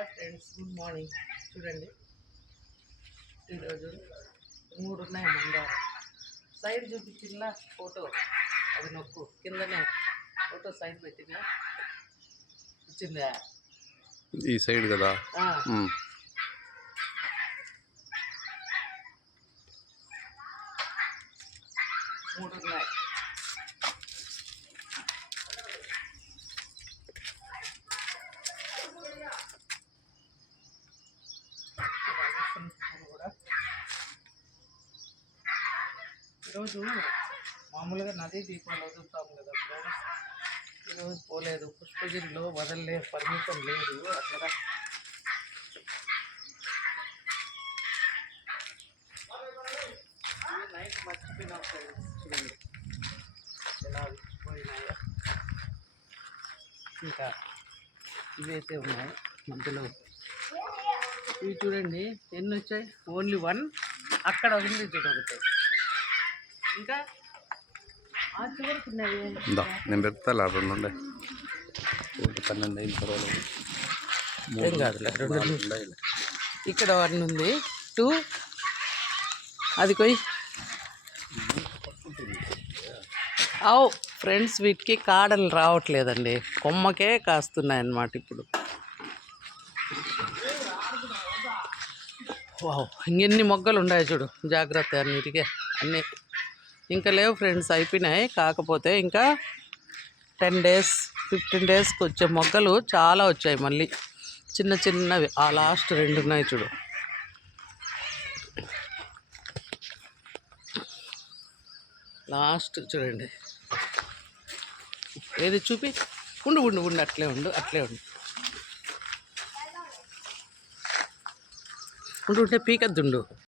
Hi friends, good morning. చూడండి, ఈరోజు 3 ఉన్నాయి మందారం. సైడ్ చూపించిందా ఫోటో? అది నొక్కు, కిందనే ఫోటో సైడ్ పెట్టిందా? వచ్చిందా? ఈ సైడ్ కదా. 3 ఉన్నాయి. ఈరోజు మామూలుగా నదీ దీపాలు వదులుతాం కదా ఫ్రెండ్స్. ఈరోజు పోలేదు, పుష్పగిరిలో వదలలే, పర్మిషన్ లేదు. అట్లా నైట్ మర్చిపోయినాం ఫ్రెండ్స్. చూడండి ఎలా విచ్చిపోయినాయో. ఇంకా ఇవైతే ఉన్నాయి మధ్యలో. ఇవి చూడండి ఎన్ని వచ్చాయి, ఓన్లీ 1. అక్కడ ఉంది చూడొకటి. ఇంకా ఆ చివరికి ఉన్నాయి. నేను పెడతా 2 ఉండే 12 అయిన తర్వాత ఏం కాదులే, 2 ఇక్కడ 1 ఉంది, 2 అది కొయ్యి. అవు ఫ్రెండ్స్, వీటికి కాడలు రావట్లేదండి, కొమ్మకే కాస్తున్నాయి అన్నమాట ఇప్పుడు. వావ్, ఇంకెన్ని మొగ్గలు ఉన్నాయి చూడు, జాగ్రత్త అన్నిటికీ. అన్నీ ఇంకా లేవు ఫ్రెండ్స్, అయిపోయినాయి. కాకపోతే ఇంకా 10 days 15 daysకి వచ్చే మొగ్గలు చాలా వచ్చాయి మళ్ళీ, చిన్న చిన్నవి. ఆ లాస్ట్ 2 ఉన్నాయి చూడు. లాస్ట్ చూడండి, ఏది చూపి. ఉండు ఉండు ఉండు, అట్లే ఉండు, అట్లే ఉండు ఉండు, ఉంటే పీకద్దుండు.